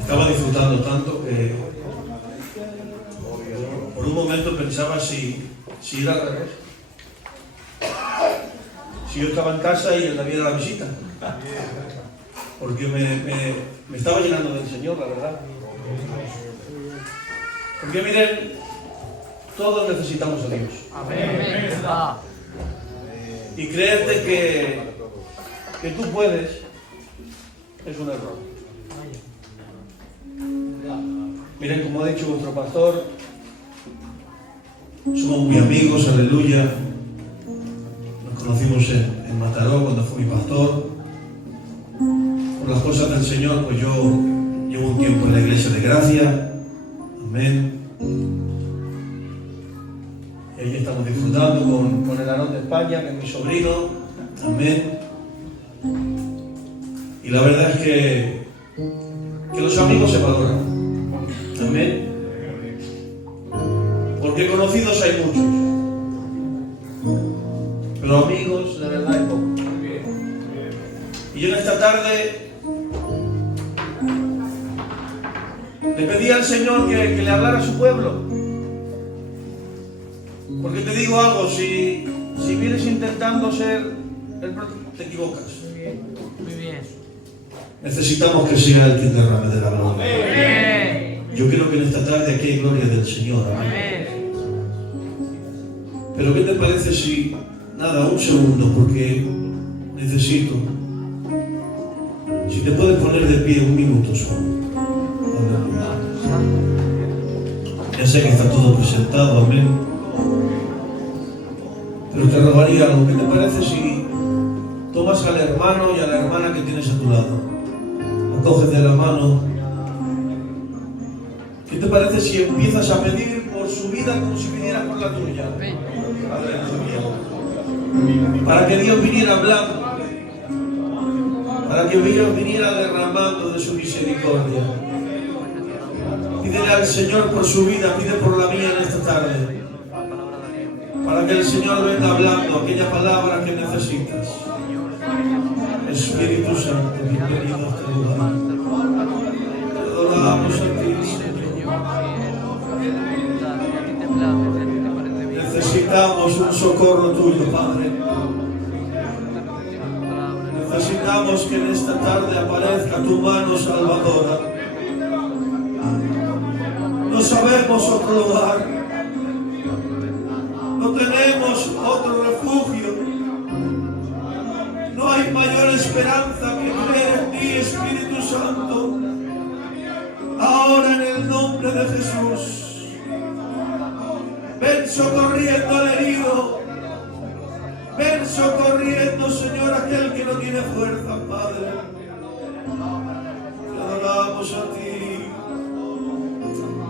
Estaba disfrutando tanto que por un momento pensaba si ir al revés. Si yo estaba en casa y él había la visita. Porque me estaba llenando del Señor, la verdad. Porque miren, todos necesitamos a Dios. Amén. Y creerte que tú puedes es un error. Miren, como ha dicho vuestro pastor, somos muy amigos, aleluya. Nos conocimos en Mataró cuando fue mi pastor. Por las cosas del Señor, pues yo llevo un tiempo en la iglesia de gracia. Amén. Y ahí estamos disfrutando con el Aarón de España, que es mi sobrino. Amén. Y la verdad es que los amigos se valoran. Amén. Porque conocidos hay muchos, pero amigos de verdad hay pocos. Y yo en esta tarde le pedí al Señor que le hablara a su pueblo. Porque te digo algo, si vienes intentando ser el próximo, te equivocas. Muy bien. Necesitamos que sea el quien derrame de la gloria. Yo creo que en esta tarde aquí hay gloria del Señor. Amén. Pero ¿qué te parece si, nada, un segundo, porque necesito, si te puedes poner de pie un minuto solo. Ya sé que está todo presentado, amén. Pero te rogaría algo. ¿Qué te parece si tomas al hermano y a la hermana que tienes a tu lado, la coges de la mano. ¿Qué te parece si empiezas a pedir por su vida como si pidieras por la tuya? Para que Dios viniera hablando, para que Dios viniera derramando de su misericordia. Pídele al Señor por su vida, pide por la mía en esta tarde, para que el Señor venga hablando aquella palabra que necesitas. Espíritu Santo, bienvenido a este lugar. Te adoramos a ti, Señor. Necesitamos un socorro tuyo, Padre. Necesitamos que en esta tarde aparezca tu mano salvadora. No sabemos otro lugar. No tenemos otro refugio. No hay mayor esperanza que creer en ti, Espíritu Santo. Ahora en el nombre de Jesús, ven socorriendo al herido. Ven socorriendo, Señor, aquel que no tiene fuerza, Padre. Te adoramos a ti.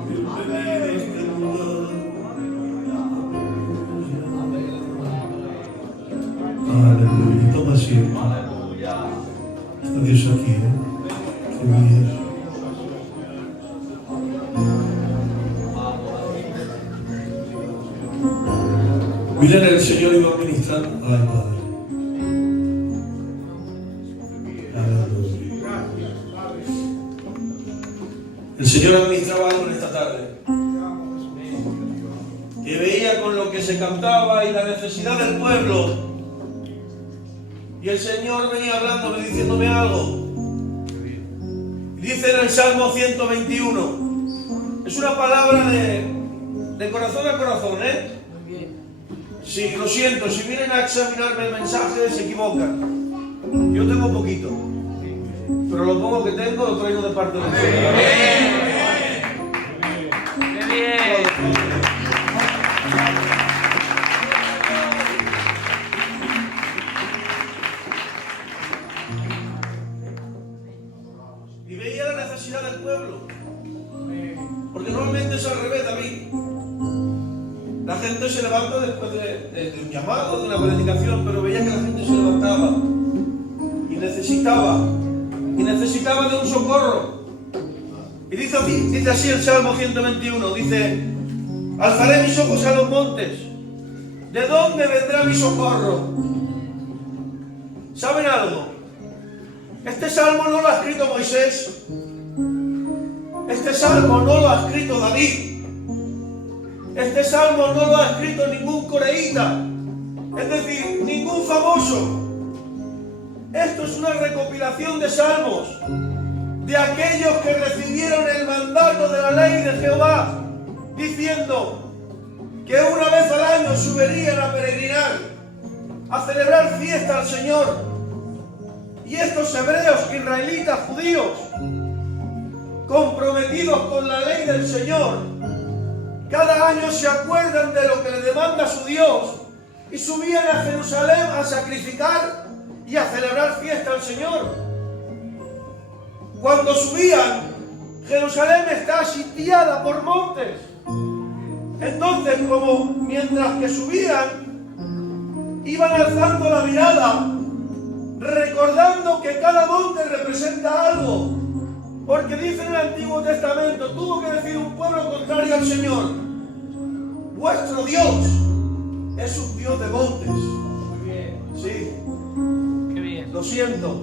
Bienvenido a este lugar. Aleluya. Toma asiento. Está Dios aquí, ¿eh? Qué bien. Miren, el Señor iba a ministrar. Ay, Padre. Aleluya. El Señor administraba algo en esta tarde, que veía con lo que se cantaba y la necesidad del pueblo. Y el Señor venía hablándome, diciéndome algo. Y dice en el Salmo 121. Es una palabra de corazón a corazón, ¿eh? Sí, lo siento, si vienen a examinarme el mensaje se equivocan. Yo tengo poquito, pero lo poco que tengo lo traigo de parte del Señor. ¡Qué bien! Y veía la necesidad del pueblo, porque normalmente es al revés, David. La gente se levanta después de un llamado, de una predicación, pero veía que la gente se levantaba y necesitaba de un socorro. Y dice así el Salmo 121, dice: alzaré mis ojos a los montes, ¿de dónde vendrá mi socorro? ¿Saben algo? Este salmo no lo ha escrito Moisés, este salmo no lo ha escrito David. Este salmo no lo ha escrito ningún coreíta, es decir, ningún famoso. Esto es una recopilación de salmos de aquellos que recibieron el mandato de la ley de Jehová, diciendo que una vez al año subirían a peregrinar, a celebrar fiesta al Señor. Y estos hebreos, israelitas, judíos, comprometidos con la ley del Señor, cada año se acuerdan de lo que le demanda su Dios y subían a Jerusalén a sacrificar y a celebrar fiesta al Señor. Cuando subían, Jerusalén está sitiada por montes. Entonces, como mientras que subían, iban alzando la mirada, recordando que cada monte representa algo. Porque dice en el Antiguo Testamento, tuvo que decir un pueblo contrario al Señor: vuestro Dios es un Dios de montes. Muy bien. Sí. Qué bien. Lo siento.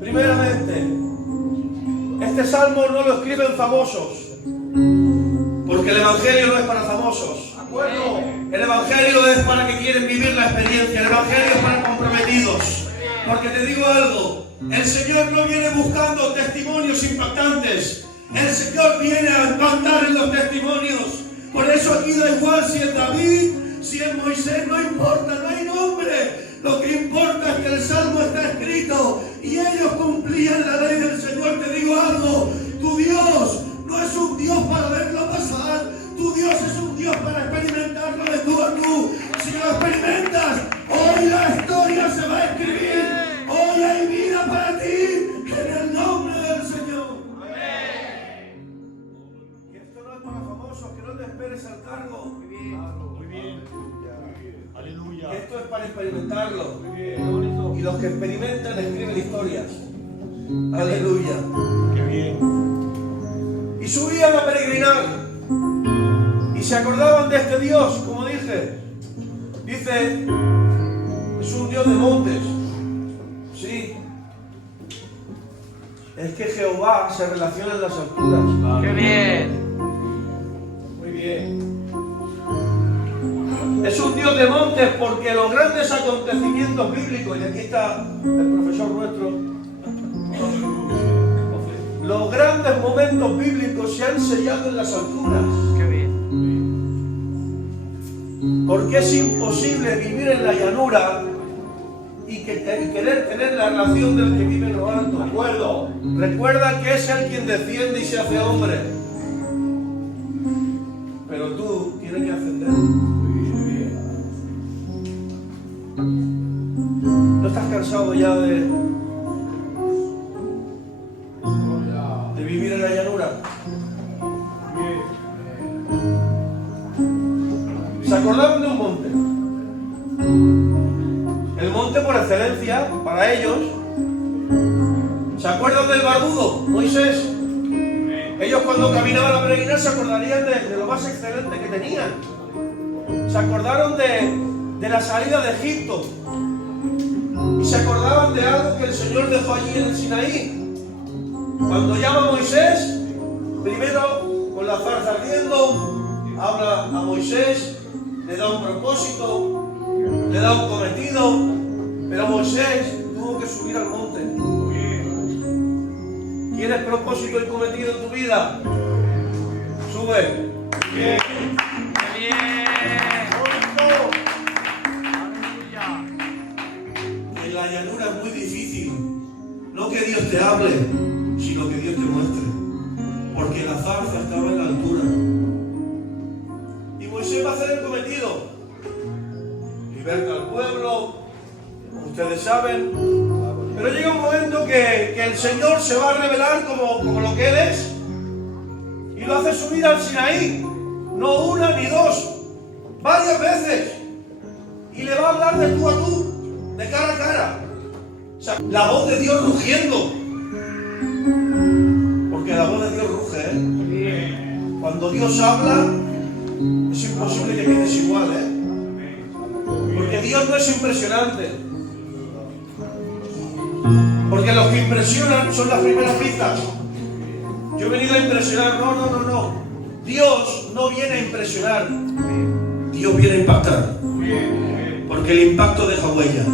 Primeramente, este salmo no lo escriben famosos, porque el Evangelio no es para famosos. ¿De acuerdo? El Evangelio es para que quieren vivir la experiencia. El Evangelio es para comprometidos. Porque te digo algo, el Señor no viene buscando testimonios impactantes. El Señor viene a impactar en los testimonios. Por eso aquí da igual si es David, si es Moisés, no importa, no hay nombre. Lo que importa es que el Salmo está escrito y ellos cumplían la ley del Señor. Te digo algo, tu Dios no es un Dios para verlo pasar. Tu Dios es un Dios para experimentarlo de tú a tú. Si lo experimentas, hoy la historia se va a escribir. Esto es para experimentarlo. Y los que experimentan escriben historias. Aleluya. Qué bien. Y subían a peregrinar. Y se acordaban de este Dios, como dije. Dice, es un Dios de montes. Sí. Es que Jehová se relaciona en las alturas. ¡Qué bien! Muy bien. Es un Dios de montes porque los grandes acontecimientos bíblicos, y aquí está el profesor nuestro, los grandes momentos bíblicos se han sellado en las alturas. ¡Qué bien! Porque es imposible vivir en la llanura y querer tener la relación del que vive en lo alto. De acuerdo. Recuerda que es Él quien defiende y se hace hombre. Pero tú tienes que ascender. ¿No estás cansado ya de vivir en la llanura? ¿Se acordaban de un monte? El monte por excelencia para ellos. ¿Se acuerdan del barbudo, Moisés? Ellos cuando caminaban a peregrinar se acordarían de lo más excelente que tenían. Se acordaron de la salida de Egipto. Y se acordaban de algo que el Señor dejó allí en el Sinaí. Cuando llama a Moisés, primero con la zarza ardiendo, habla a Moisés, le da un propósito, le da un cometido, pero Moisés tuvo que subir al monte. ¿Quieres propósito y cometido en tu vida? Sube. ¡Qué bien! ¡Aleluya! En la llanura es muy difícil. No que Dios te hable, sino que Dios te muestre. Porque la zarza estaba en la altura. Y Moisés va a hacer el cometido. Liberta al pueblo, como ustedes saben. Pero llega un momento que el Señor se va a revelar como lo que Él es. Y lo hace subir al Sinaí. No una ni dos. Varias veces. Y le va a hablar de tú a tú. De cara a cara. O sea, la voz de Dios rugiendo. Porque la voz de Dios ruge, ¿eh? Cuando Dios habla, es imposible que quedes igual, ¿eh? Porque Dios no es impresionante. Porque los que impresionan son las primeras pistas. Yo he venido a impresionar. No. Dios no viene a impresionar. Dios viene a impactar. Porque el impacto deja huella.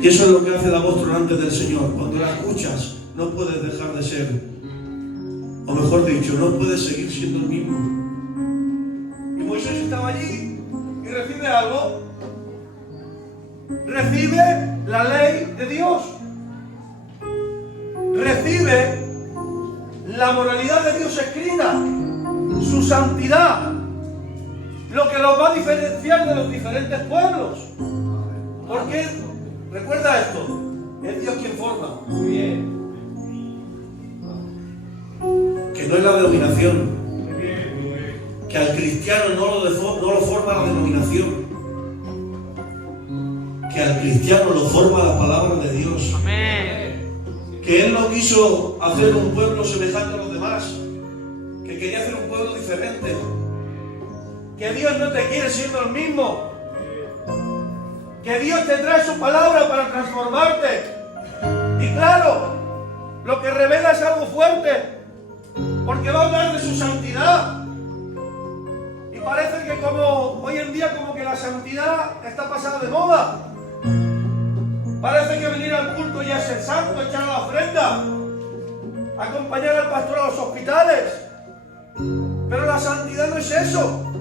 Y eso es lo que hace la voz tronante del Señor. Cuando la escuchas, no puedes dejar de ser. O mejor dicho, no puedes seguir siendo el mismo. Y Moisés estaba allí y recibe algo. Recibe la ley de Dios. Recibe la moralidad de Dios escrita, su santidad, lo que los va a diferenciar de los diferentes pueblos. Porque, recuerda esto, es Dios quien forma. Muy bien. Que no es la denominación. Que al cristiano no lo forma la denominación. Que al cristiano lo forma la palabra de Dios. Amén. Que Él no quiso hacer un pueblo semejante a los demás, que quería hacer un pueblo diferente, que Dios no te quiere siendo el mismo, que Dios te trae su palabra para transformarte. Y claro, lo que revela es algo fuerte, porque va a hablar de su santidad. Y parece que como hoy en día como que la santidad está pasada de moda. Parece que venir al culto ya es el santo, echar la ofrenda, acompañar al pastor a los hospitales. Pero la santidad no es eso.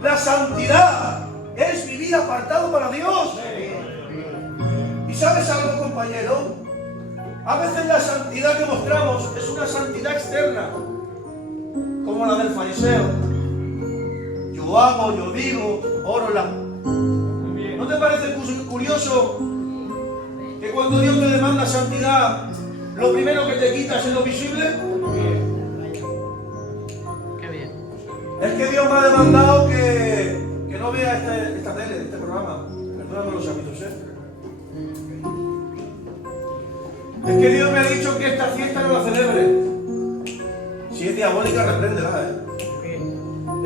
La santidad es vivir apartado para Dios. ¿Y sabes algo, compañero? A veces la santidad que mostramos es una santidad externa, como la del fariseo. Yo hago, yo digo, oro la... ¿No te parece curioso que cuando Dios te demanda santidad, lo primero que te quitas es lo visible? Qué bien. Es que Dios me ha demandado que no vea esta tele, este programa, perdóname los hábitos, Es que Dios me ha dicho que esta fiesta no la celebre. Si es diabólica, repréndela,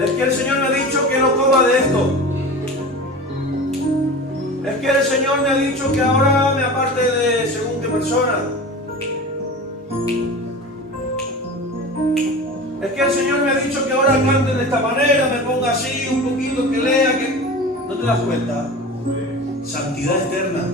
Es que el Señor me ha dicho que no coma de esto. Es que el Señor me ha dicho que ahora me aparte de según qué persona. Es que el Señor me ha dicho que ahora cante de esta manera, me ponga así, un poquito, que lea, que... ¿No te das cuenta? Santidad eterna,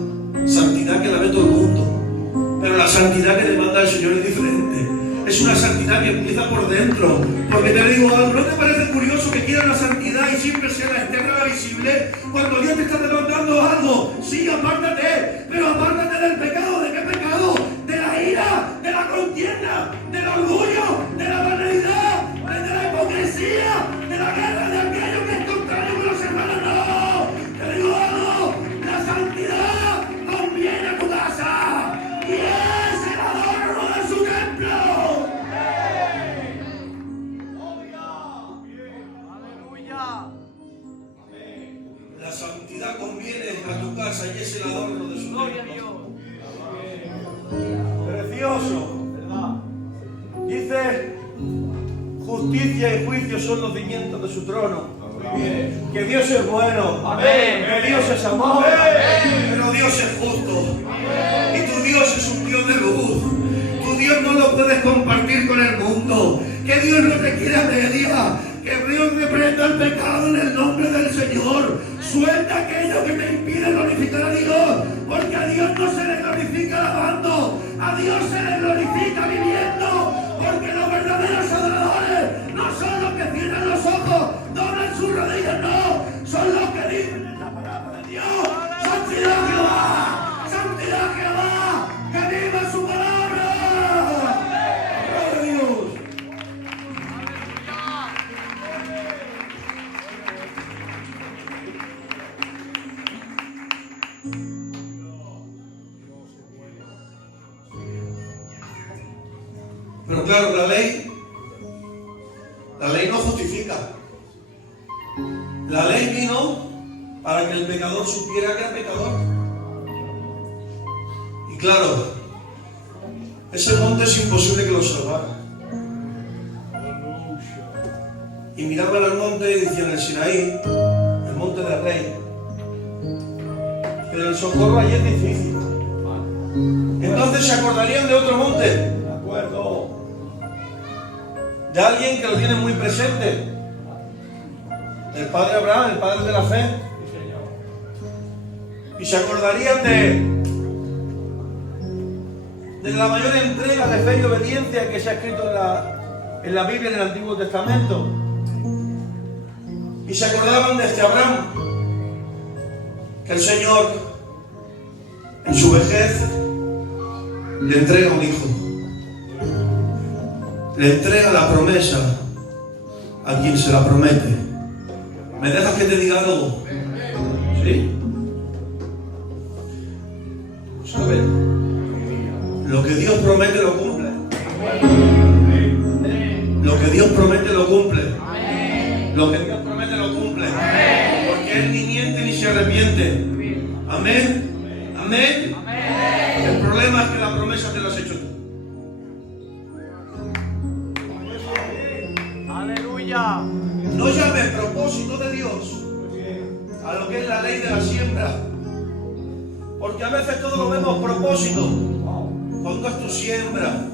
santidad que la ve todo el mundo. Pero la santidad que demanda el Señor es diferente. Es una santidad que empieza por dentro. Porque te digo algo, ¿no te parece curioso que quieran la santidad y siempre sea la externa, la visible? Cuando Dios te está demandando algo, sí, apártate, pero apártate del pecado. ¿De qué pecado? De la ira, de la contienda, del orgullo, de la banalidad, de la hipocresía, de la guerra, de aquello que es contrario con los hermanos. ¡No! Te digo algo, la santidad conviene a tu casa y es el adorno de su templo. La santidad conviene a tu casa y es el adorno de su Gloria a templo. Dios. Precioso, ¿verdad? Dice, justicia y juicio son los cimientos de su trono. Que Dios es bueno. Amén. Que Dios es amor. Amén. Pero Dios es justo. Y tu Dios es un Dios de luz. Tu Dios no lo puedes compartir con el mundo. Que Dios no te quiere a media. Que Dios reprenda el pecado en el nombre del Señor. Suelta aquello que te impide glorificar a Dios. Porque a Dios no se le glorifica alabando. A Dios se le glorifica viviendo. Porque los verdaderos adoradores no son los que cierran los ojos, doblan sus rodillas, no. Son los que dicen en la palabra de Dios: ¡Santidad Jehová! ¡Santidad Jehová! ¡Que viva su palabra! ¡Gloria a Dios! Pero claro, la ley no justifica. La ley vino para que el pecador supiera que era pecador. Y claro, ese monte es imposible que lo salvara. Y miraban al monte y decían: el Sinaí, el monte del rey. Pero el socorro allí es difícil. Entonces se acordarían de otro monte. De acuerdo. De alguien que lo tiene muy presente. El padre Abraham, el padre de la fe. Y se acordarían de la mayor entrega de fe y obediencia que se ha escrito en la Biblia, en el Antiguo Testamento. Y se acordaban de este Abraham, que el Señor en su vejez le entrega un hijo. Le entrega la promesa a quien se la promete. ¿Me dejas que te diga algo? ¿Sí? ¿Sabes? Lo que Dios promete lo cumple. Lo que Dios promete lo cumple. Lo que Dios promete lo cumple. Porque Él ni miente ni se arrepiente. Amén. Amén. El problema es que la promesa te la has hecho tú. Aleluya. No llames propósito de Dios a lo que es la ley de la siembra. Porque a veces todos lo vemos propósito. Cuando es tu siembra,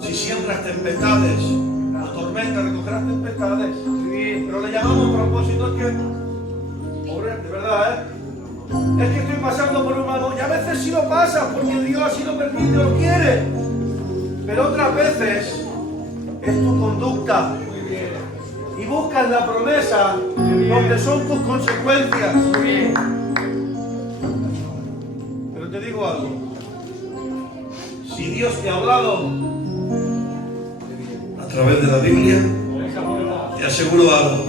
si siembras tempestades o tormentas, recogerás tempestades. Pero le llamamos propósito, es que, pobre, de verdad, es que estoy pasando por un mal momento. Y a veces sí lo pasas porque Dios así lo permite, lo quiere. Pero otras veces es tu conducta. Y buscas la promesa donde son tus consecuencias. Pero te digo algo. Si Dios te ha hablado a través de la Biblia, te aseguro algo.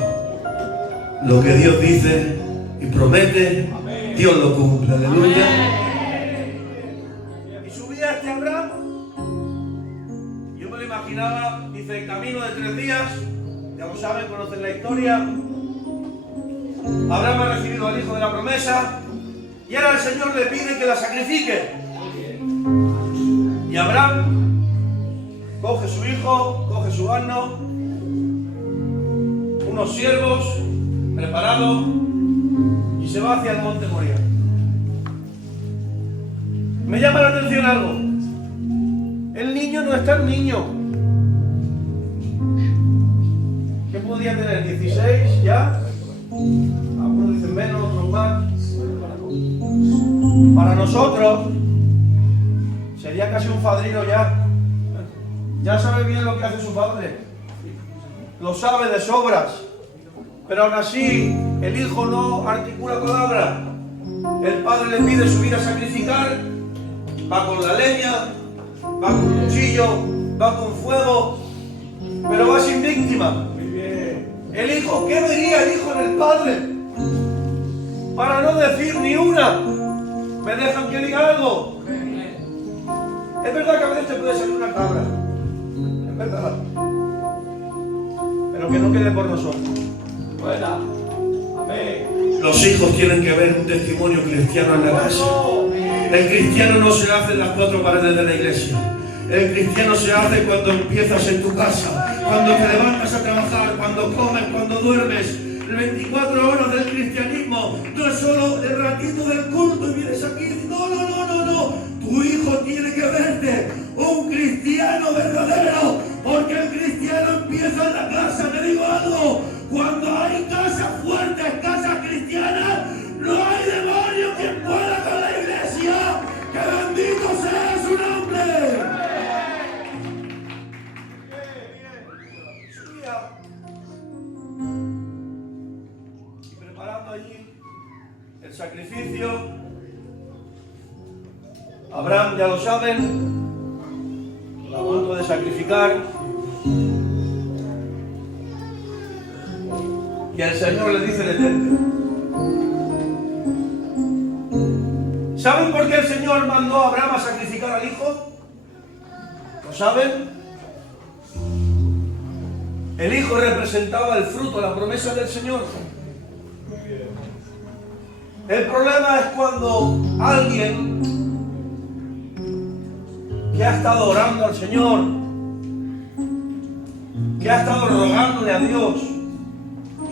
Lo que Dios dice y promete, Dios lo cumple. Aleluya. Y subía este Abraham. Yo me lo imaginaba, dice, camino de 3 días. Ya lo saben, conocen la historia. Abraham ha recibido al hijo de la promesa y ahora el Señor le pide que la sacrifique. Y Abraham coge su hijo, coge su asno, unos siervos preparados y se va hacia el monte Moria. Me llama la atención algo. El niño no es tan niño. ¿Qué podía tener? ¿16 ya? Algunos dicen menos, otros más. Para nosotros sería casi un padrino ya. Ya sabe bien lo que hace su padre. Lo sabe de sobras. Pero aún así, el hijo no articula palabra. El padre le pide subir a sacrificar. Va con la leña, va con cuchillo, va con fuego, pero va sin víctima. El hijo, ¿qué vería el hijo en el padre? Para no decir ni una. ¿Me dejan que diga algo? Es verdad que a veces te puede salir una cabra. Es verdad. Pero que no quede por nosotros. Buena. Amén. Los hijos tienen que ver un testimonio cristiano en la casa. El cristiano no se hace en las cuatro paredes de la iglesia. El cristiano se hace cuando empiezas en tu casa, cuando te levantas a trabajar, cuando comes, cuando duermes. El 24 horas del cristianismo no es solo el ratito del culto y vienes aquí y dices, no. Tu hijo tiene que verte un cristiano verdadero, porque el cristiano empieza en la casa. Te digo algo, cuando hay casas fuertes, casas cristianas, no hay demonio que pueda con la iglesia. ¡Que bendito sea su nombre! Subía y preparando allí el sacrificio. Abraham, ya lo saben, a punto de sacrificar. Y el Señor le dice, detente. ¿Saben por qué el Señor mandó a Abraham a sacrificar al hijo? ¿Lo saben? El hijo representaba el fruto, la promesa del Señor. El problema es cuando alguien que ha estado orando al Señor, que ha estado rogándole a Dios,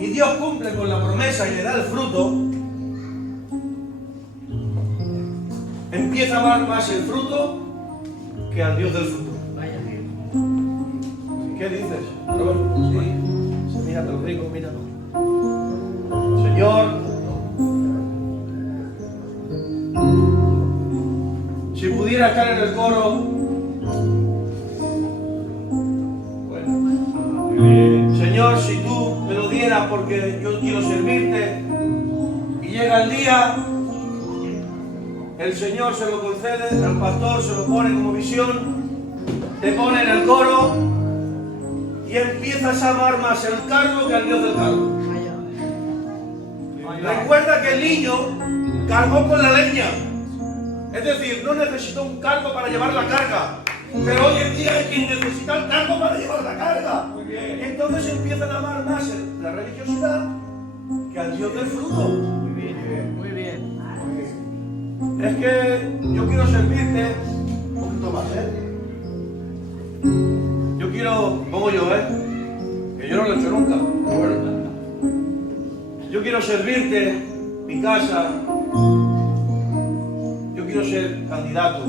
y Dios cumple con la promesa y le da el fruto, empieza a amar más el fruto que al Dios del fruto. ¿Qué dices? Sí, míralo, rico, míralo. Señor, si pudiera estar en el coro, Señor, si tú me lo dieras porque yo quiero servirte, y llega el día, el Señor se lo concede, al pastor se lo pone como visión, te pone en el coro y empiezas a amar más el cargo que al Dios del cargo. Recuerda que el niño cargó con la leña, es decir, no necesitó un cargo para llevar la carga. Pero hoy en día hay quien necesita el cargo para llevar la carga. Y entonces empiezan a amar más la religiosidad que al Dios del fruto. Muy bien. Es que yo quiero servirte un poquito más, Yo quiero, como yo, que yo no lo he hecho nunca. Yo quiero servirte mi casa. Yo quiero ser candidato.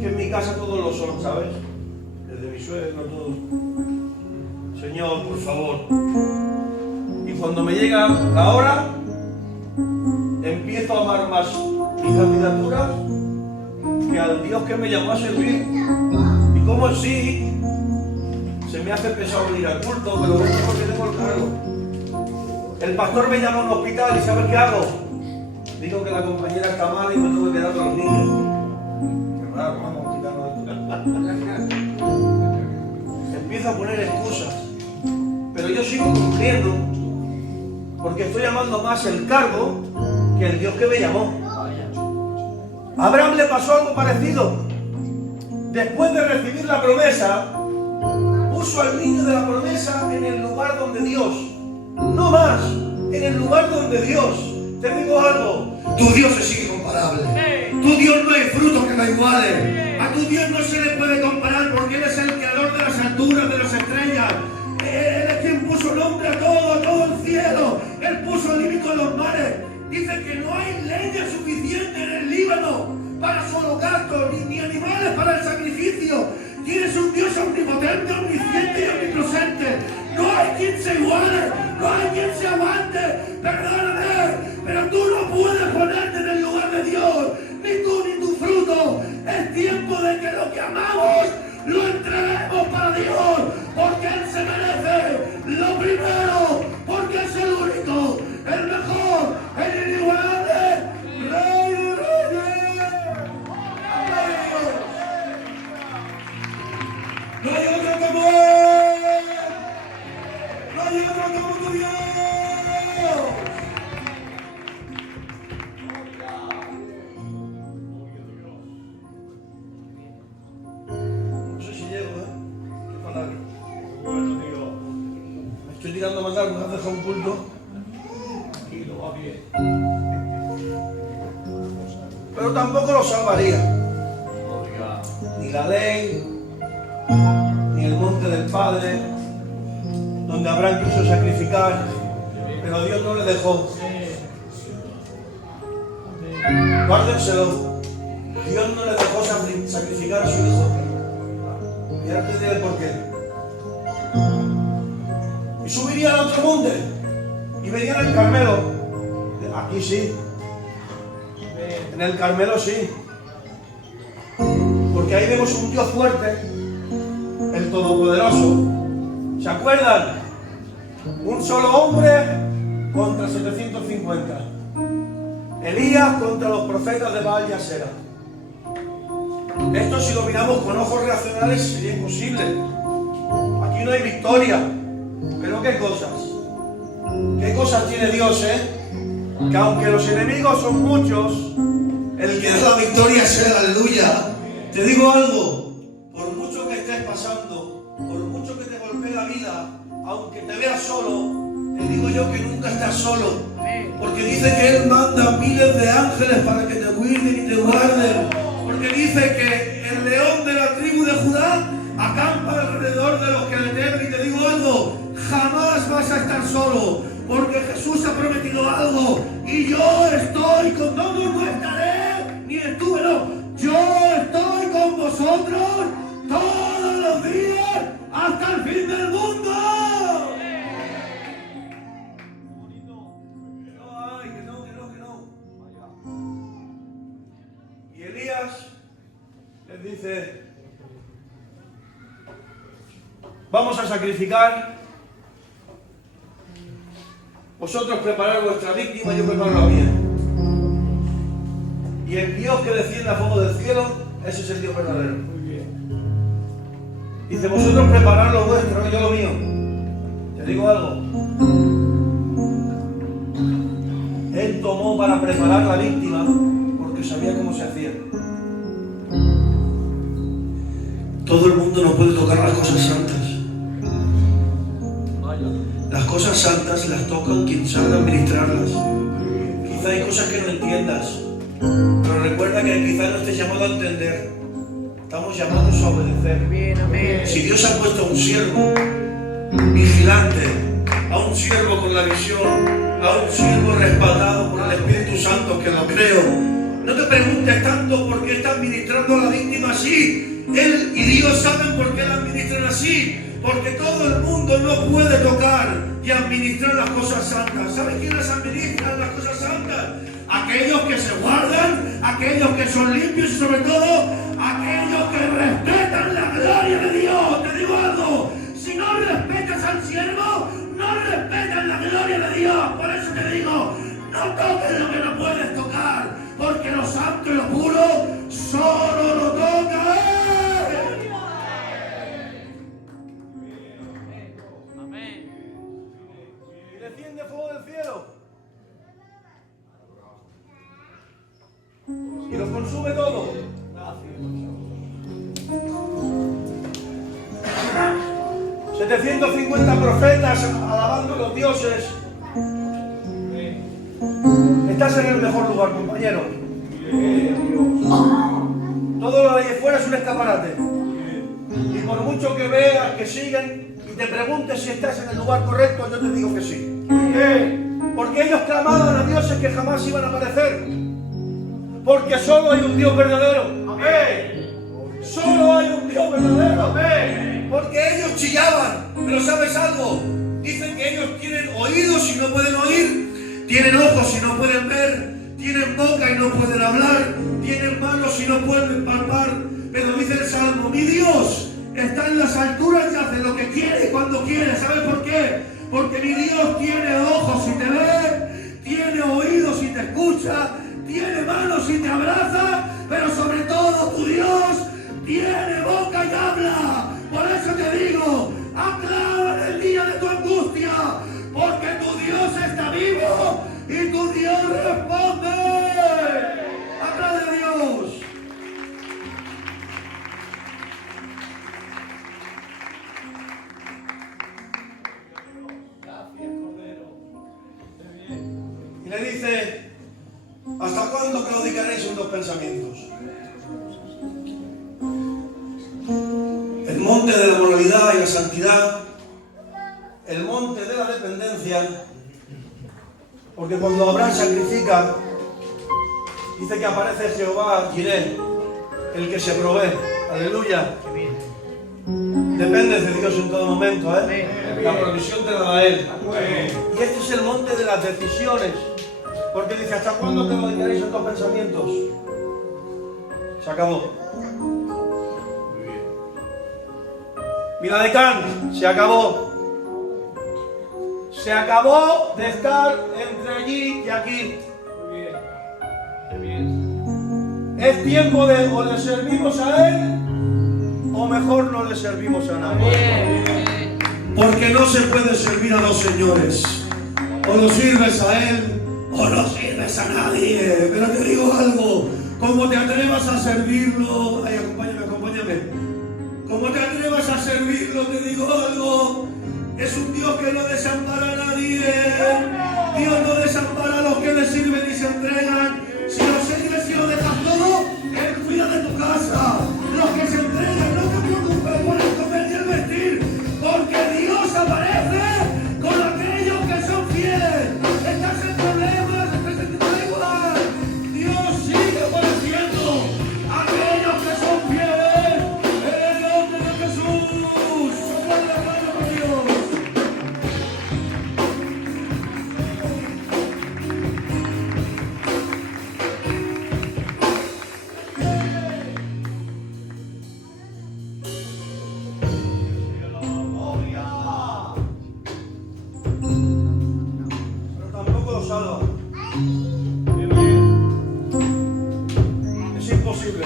Que en mi casa todos lo son, ¿sabes? Desde mi suegro, todos. Señor, por favor. Y cuando me llega la hora, empiezo a amar más mi candidatura que al Dios que me llamó a servir. Y como así, se me hace pesado venir al culto, pero bueno, porque tengo el cargo. El pastor me llama a un hospital y ¿sabes qué hago? Digo que la compañera está mal y me tengo que quedar con los niños. Qué raro, vamos. Empiezo a poner excusas, pero yo sigo cumpliendo porque estoy amando más el cargo que el Dios que me llamó. A Abraham le pasó algo parecido. Después de recibir la promesa, puso al niño de la promesa en el lugar donde Dios no más, en el lugar donde Dios. Te digo algo, tu Dios es incomparable. Tu Dios no hay fruto que lo iguale. A tu Dios no se le puede comparar porque Él es el creador de las alturas, de las estrellas. Él es quien puso nombre a todo el cielo. Él puso el límite de los mares. Dice que no hay leña suficiente en el Líbano para su holocausto, ni animales para el sacrificio. Tienes un Dios omnipotente, omnisciente y omnipresente. No hay quien se iguale, no hay quien se aguante. Perdóname, pero tú no puedes ponerte en el lugar de Dios, ni tú ni tu fruto. Es tiempo de que lo que amamos lo entreguemos para Dios, porque Él se merece lo primero, porque es el único, el mejor, el inigualable, Rey de Reyes. No hay otro como Él, no hay otro como tu Dios. No sé si llego, Qué palabra. Me estoy tirando a matar, me has dejado un culto. Aquí lo va bien. Pero tampoco lo salvaría. Oiga. Ni la ley, ni el monte del Padre, donde Abraham quiso sacrificar, pero Dios no le dejó. Guárdenselo. Dios no le dejó sacrificar a su hijo. Y ahora te diré por qué. Y subiría al otro monte y vería en el Carmelo. Aquí sí. En el Carmelo sí. Porque ahí vemos un Dios fuerte, el Todopoderoso. ¿Se acuerdan? Un solo hombre contra 750. Elías contra los profetas de Baal y Asera. Esto, si lo miramos con ojos racionales, sería imposible. Aquí no hay victoria. Pero ¿qué cosas? ¿Qué cosas tiene Dios, Que aunque los enemigos son muchos, el que da la victoria es Él, aleluya. Te digo algo, por mucho que estés pasando, por mucho que te golpee la vida, aunque te veas solo, te digo yo que nunca estás solo. Porque dice que Él manda miles de ángeles para que te cuiden y te guarden. Porque dice que el león de la tribu de Judá acampa alrededor de los que le temen. Y te digo algo, jamás vas a estar solo. Porque Jesús ha prometido algo. Y yo estoy con todos, no estaré, ni estuve, no. Yo estoy con vosotros todos los días hasta el fin del mundo. Y Elías les dice: vamos a sacrificar. Vosotros preparad vuestra víctima, yo preparo la mía. Y el Dios que descienda fuego del cielo, ese es el Dios verdadero. Dice: vosotros preparad lo vuestro, yo lo mío. Te digo algo. Él tomó para preparar la víctima porque sabía cómo se hacía. Todo el mundo no puede tocar las cosas santas. Las cosas santas las tocan quien sabe administrarlas. Quizá hay cosas que no entiendas, pero recuerda que quizá no estés llamado a entender. Estamos llamados a obedecer. Si Dios ha puesto a un siervo vigilante, a un siervo con la visión, a un siervo respaldado por el Espíritu Santo, que lo creo, no te preguntes tanto por qué está administrando a la víctima así. Él y Dios saben por qué la administran así. Porque todo el mundo no puede tocar y administrar las cosas santas. ¿Sabe quiénes administran las cosas santas? Aquellos que se guardan, aquellos que son limpios y sobre todo aquellos que respetan la gloria de Dios. Te digo algo, si no respetas al siervo, no respetas la gloria de Dios. Por eso te digo, no toques lo que no puedes tocar, porque lo santo y lo puro solo lo toca Él. Desciende fuego del cielo y lo consume todo. 750 profetas alabando a los dioses. Estás en el mejor lugar, compañero. Todo lo de ahí fuera es un escaparate. Y por mucho que veas, que siguen y te preguntes si estás en el lugar correcto, yo te digo que sí. Porque ellos clamaban a dioses que jamás iban a aparecer. Porque solo hay un Dios verdadero. Solo hay un Dios verdadero. Porque ellos chillaban. Pero ¿sabes algo? Dicen que ellos tienen oídos y no pueden oír. Tienen ojos y no pueden ver. Tienen boca y no pueden hablar. Tienen manos y no pueden palpar. Pero dice el Salmo: mi Dios está en las alturas y hace lo que quiere y cuando quiere. ¿Sabes por qué? Porque mi Dios tiene ojos y te ve, tiene oídos y te escucha, tiene manos y te abraza, pero sobre todo tu Dios tiene boca y habla. Por eso te digo, aclama en el día de tu angustia, porque tu Dios está vivo y tu Dios responde. Habla de Dios. Y le dice: ¿hasta cuándo claudicaréis en los pensamientos? El monte de la moralidad y la santidad, el monte de la dependencia, porque cuando Abraham sacrifica, dice que aparece Jehová Jireh, el que se provee. Aleluya. Dependes de Dios en todo momento, La provisión te la da Él. Y este es el monte de las decisiones, porque dice: ¿hasta cuándo te dedicaréis a estos pensamientos? Se acabó. Mira de Can, se acabó. Se acabó de estar entre allí y aquí. Es tiempo de o le servimos a Él o mejor no le servimos a nadie. Porque no se puede servir a los señores. O lo sirves a Él o no sirves a nadie. Pero te digo algo: como te atrevas a servirlo, ay, acompáñame. Como te atrevas a servirlo, te digo algo: es un Dios que no desampara a nadie. Dios no desampara a los que le sirven y se entregan. Si lo sirves y lo dejas todo, Él cuida de tu casa. Los que se entregan, no te preocupes por el comer y el vestir, porque Dios aparece con aquellos que son fieles. Estás en problemas, da igual. Dios sigue apareciendo aquellos que son fieles. En el nombre de Jesús. Sopla la mano con Dios. Pero tampoco lo salva. Es imposible.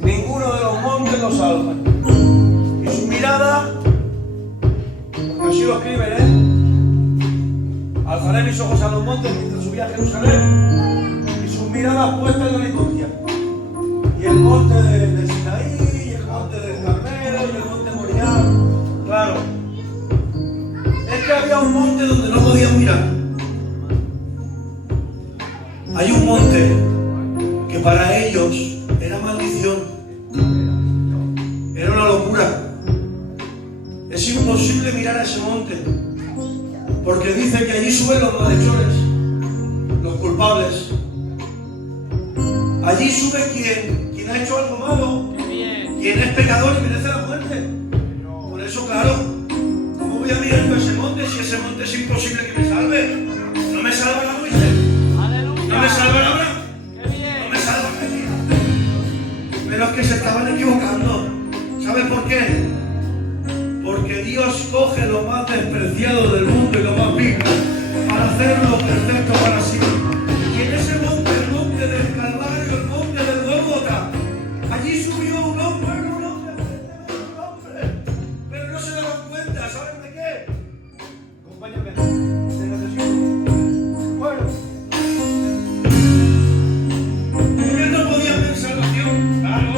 Ninguno de los montes lo salva. Y su mirada, porque así lo escriben, alzaré mis ojos a los montes mientras subía a Jerusalén, y sus miradas puestas en la liturgia. Y el monte de Sinaí, y el monte del Carmelo, y el monte Moriah. Claro. Es que había un monte donde no podían mirar. Hay un monte que para ellos era maldición. Era una locura. Es imposible mirar a ese monte, porque dice que allí suben los malhechores, los culpables. Allí sube quien ha hecho algo malo, quien es pecador y merece la muerte. Por eso, claro, ¿cómo voy a mirar yo ese monte si ese monte es imposible que me salve? No me salva la Moisés, no me salva la Abraham, no me salva la Mesías. Pero es que se estaban equivocando. ¿Sabes por qué? Porque Dios coge lo más despreciado del mundo y lo más vil para hacerlo perfecto para sí. Y en ese monte, el monte del Calvario, el monte del Gólgota, allí subió un hombre, pero no se daban cuenta. ¿Saben de qué? Acompáñame, te necesito. Bueno, ellos no podían ver salvación, claro.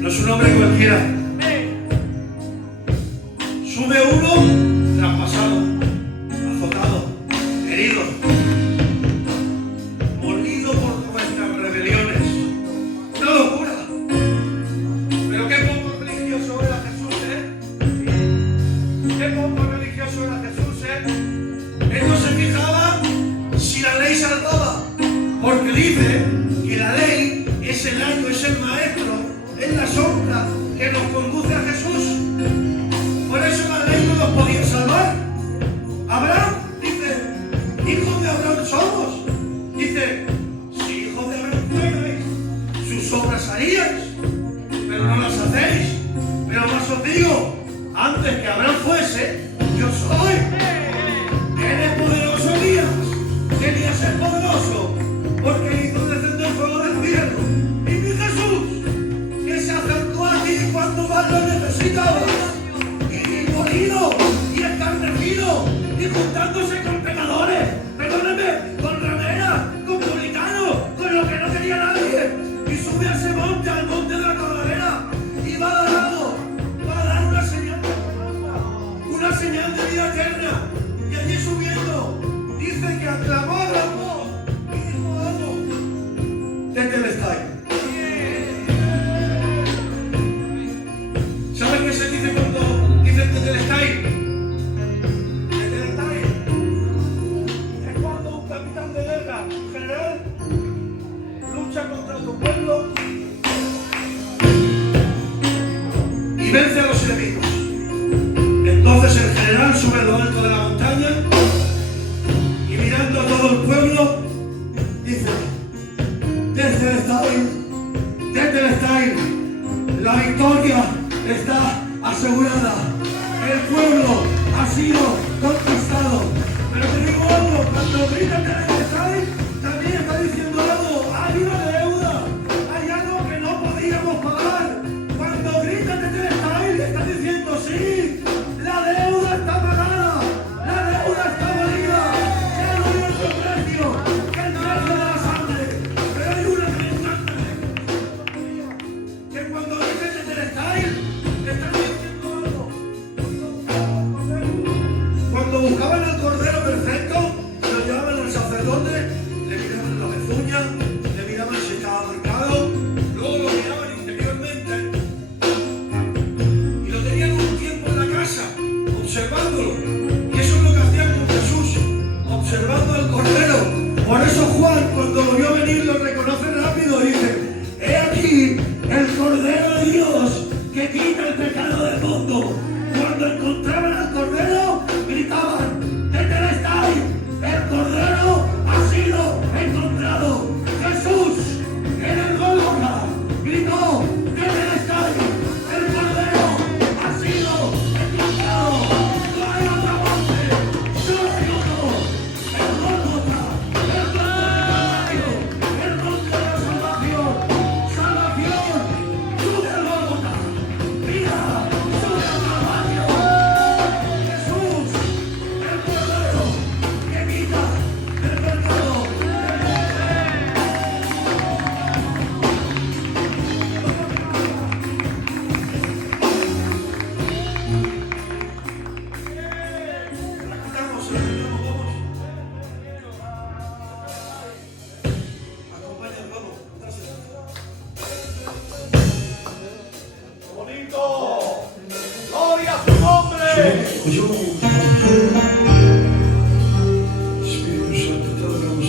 No es un hombre cualquiera. Sube uno traspasado, azotado, herido, molido por nuestras rebeliones. Una locura. Pero qué poco religioso era Jesús, Qué poco religioso era Jesús, Él no se fijaba si la ley salvaba, porque dice que la ley es el ayo, es el maestro, es la sombra que nos conduce a Jesús. Por eso la ley no nos podía salvar. Abraham dice, hijos de Abraham somos. Dice, si hijos de Abraham fuerais, sus obras haríais, pero no las hacéis. Pero más os digo, antes que Abraham fuese, yo soy. ¿Eres poderoso, Elías? Elías es poderoso, porque hizo descender fuego del cielo. Y mi Jesús, que se acercó a ti cuando más lo necesitabas, y molido, y escarnecido, y juntándose con pecadores, perdónenme, con rameras, con publicanos, con lo que no quería nadie, y sube a ese monte, al monte de la calavera, y va a dar algo, va a dar una señal de esperanza, una señal de vida eterna. Y allí subiendo, dice que aclamó a gran voz y dijo algo. Tetelestai. ¿Saben qué se dice cuando dice Tetelestai? Tetelestai es cuando un capitán de guerra, un general, lucha contra tu pueblo y vence a los enemigos. Entonces el general sube a lo alto de la montaña y mirando a todo el pueblo dice: Tetelestai, la victoria está asegurada, el pueblo ha sido conquistado. Pero te digo algo, cuando grita Tetelestai también está diciendo algo, hay una deuda, hay algo que no podíamos pagar. Cuando grita Tetelestai está diciendo sí, la deuda está pagada, la deuda está valida, ya no hay otro precio que el precio de la sangre. Pero hay una que me encanta, que cuando dice Tetelestai está diciendo algo. Cuando buscaban al cordero perfecto, lo llevaban al sacerdote, le miraban la pezuña, le miraban si estaba marcado, luego lo miraban interiormente y lo tenían un tiempo en la casa, observándolo. Y eso es lo que hacían con Jesús, observando al cordero. Por eso Juan, cuando lo vio venir, lo reconoce rápido y dice: he aquí el cordero de Dios que quita el pecado del mundo. Cuando encontraban al cordero, gritaban: Tetelestai, el cordero ha sido encontrado. Jesús en el Gólgota gritó: Tetelestai, el cordero ha sido encontrado. No hay otra parte, solo hay uno, el Gólgota, el monte del Calvario, el monte de la salvación. Salvación, sube al Gólgota, vida, sube al Calvario. Jesús, el cordero que quita el pecado. Vamos. Acompáñame, vamos. ¡Bonito! ¡Gloria a tu nombre! Espíritu Santo, te adoramos.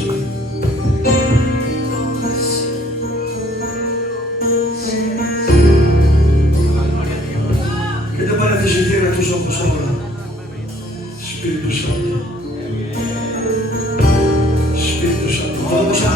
¿Qué te parece si cierras tus ojos ahora? Espíritu Santo. Espíritu Santo. Vamos a